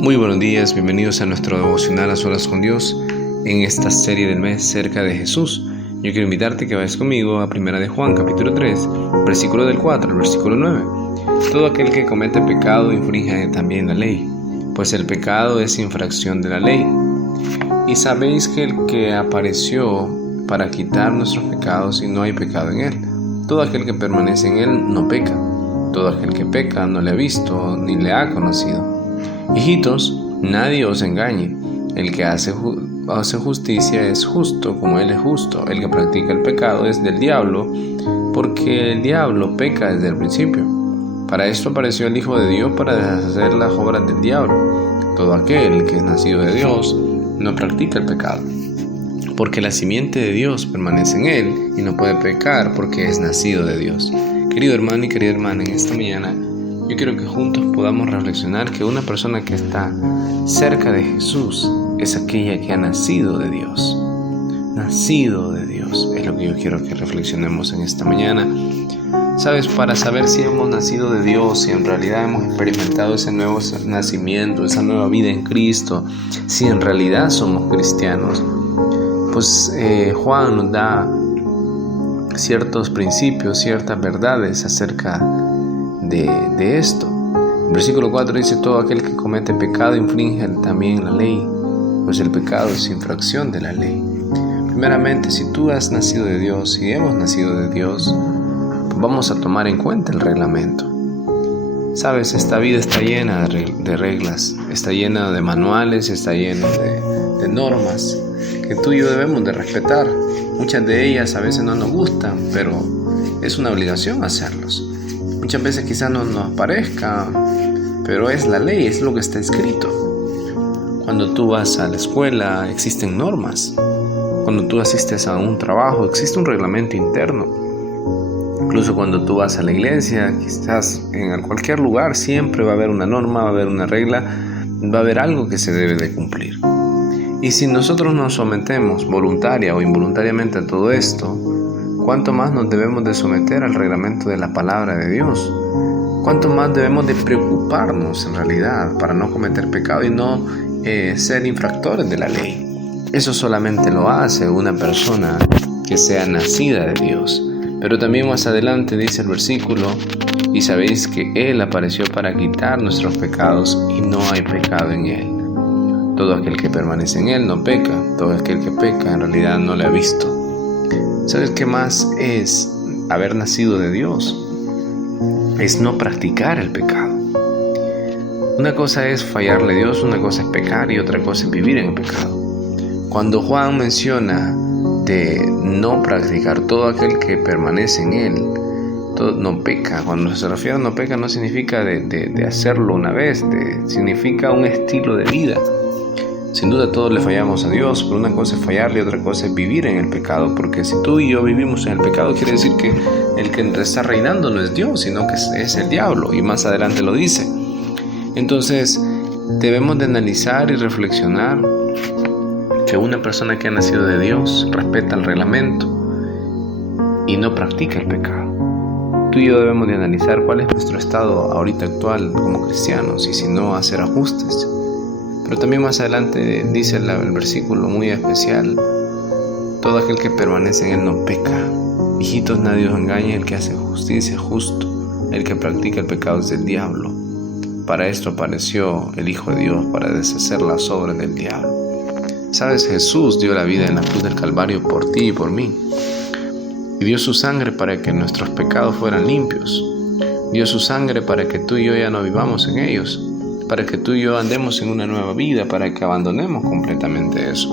Muy buenos días, bienvenidos a nuestro devocional a solas con Dios en esta serie del mes cerca de Jesús. Yo quiero invitarte que vayas conmigo a 1 de Juan, capítulo 3, versículo del 4 al versículo 9. Todo aquel que comete pecado infringe también la ley, pues el pecado es infracción de la ley. Y sabéis que el que apareció para quitar nuestros pecados y no hay pecado en él. Todo aquel que permanece en él no peca. Todo aquel que peca no le ha visto ni le ha conocido. Hijitos, nadie os engañe. El que hace justicia es justo como él es justo. El que practica el pecado es del diablo, porque el diablo peca desde el principio. Para esto apareció el Hijo de Dios, para deshacer las obras del diablo. Todo aquel que es nacido de Dios no practica el pecado, porque la simiente de Dios permanece en él y no puede pecar porque es nacido de Dios. Querido hermano y querida hermana, en esta mañana yo quiero que juntos podamos reflexionar que una persona que está cerca de Jesús es aquella que ha nacido de Dios. Nacido de Dios es lo que yo quiero que reflexionemos en esta mañana. Sabes, para saber si hemos nacido de Dios, si en realidad hemos experimentado ese nuevo nacimiento, esa nueva vida en Cristo, si en realidad somos cristianos, pues Juan nos da ciertos principios, ciertas verdades acerca de esto. El versículo 4 dice: todo aquel que comete pecado infringe también la ley, pues el pecado es infracción de la ley. Primeramente, si tú has nacido de Dios, si hemos nacido de Dios, pues vamos a tomar en cuenta el reglamento. Sabes, esta vida está llena de reglas, está llena de manuales, está llena de normas que tú y yo debemos de respetar. Muchas de ellas a veces no nos gustan, pero es una obligación hacerlos. Muchas veces quizás no nos parezca, pero es la ley, es lo que está escrito. Cuando tú vas a la escuela existen normas. Cuando tú asistes a un trabajo existe un reglamento interno. Incluso cuando tú vas a la iglesia, quizás en cualquier lugar siempre va a haber una norma, va a haber una regla, va a haber algo que se debe de cumplir. Y si nosotros nos sometemos voluntaria o involuntariamente a todo esto, ¿cuánto más nos debemos de someter al reglamento de la palabra de Dios? ¿Cuánto más debemos de preocuparnos en realidad para no cometer pecado y no ser infractores de la ley? Eso solamente lo hace una persona que sea nacida de Dios. Pero también más adelante dice el versículo: y sabéis que Él apareció para quitar nuestros pecados y no hay pecado en Él. Todo aquel que permanece en Él no peca. Todo aquel que peca en realidad no le ha visto. ¿Sabes qué más es haber nacido de Dios? Es no practicar el pecado. Una cosa es fallarle a Dios, una cosa es pecar y otra cosa es vivir en el pecado. Cuando Juan menciona de no practicar, todo aquel que permanece en él no peca. Cuando se refiere a no peca no significa de hacerlo una vez, significa un estilo de vida. Sin duda todos le fallamos a Dios, pero una cosa es fallarle y otra cosa es vivir en el pecado, porque si tú y yo vivimos en el pecado quiere decir que el que está reinando no es Dios, sino que es el diablo, y más adelante lo dice. Entonces debemos de analizar y reflexionar que una persona que ha nacido de Dios respeta el reglamento y no practica el pecado. Tú y yo debemos de analizar cuál es nuestro estado ahorita actual como cristianos y si no hacer ajustes. Pero también más adelante dice el versículo muy especial: todo aquel que permanece en él no peca. Hijitos, nadie os engañe, el que hace justicia es justo, el que practica el pecado es del diablo. Para esto apareció el Hijo de Dios, para deshacer las obras del diablo. Sabes, Jesús dio la vida en la cruz del Calvario por ti y por mí. Y dio su sangre para que nuestros pecados fueran limpios. Dio su sangre para que tú y yo ya no vivamos en ellos, para que tú y yo andemos en una nueva vida, para que abandonemos completamente eso.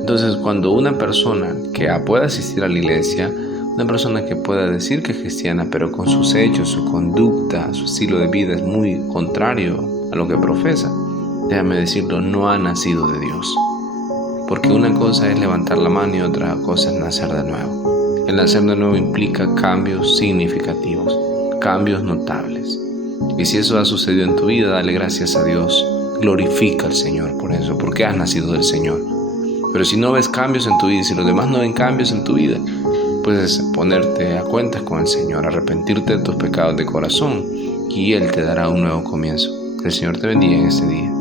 Entonces, cuando una persona que pueda asistir a la iglesia, una persona que pueda decir que es cristiana, pero con sus hechos, su conducta, su estilo de vida es muy contrario a lo que profesa, déjame decirlo, no ha nacido de Dios. Porque una cosa es levantar la mano y otra cosa es nacer de nuevo. El nacer de nuevo implica cambios significativos, cambios notables. Y si eso ha sucedido en tu vida, dale gracias a Dios. Glorifica al Señor por eso, porque has nacido del Señor. Pero si no ves cambios en tu vida, y si los demás no ven cambios en tu vida, puedes ponerte a cuentas con el Señor, arrepentirte de tus pecados de corazón y Él te dará un nuevo comienzo. Que el Señor te bendiga en este día.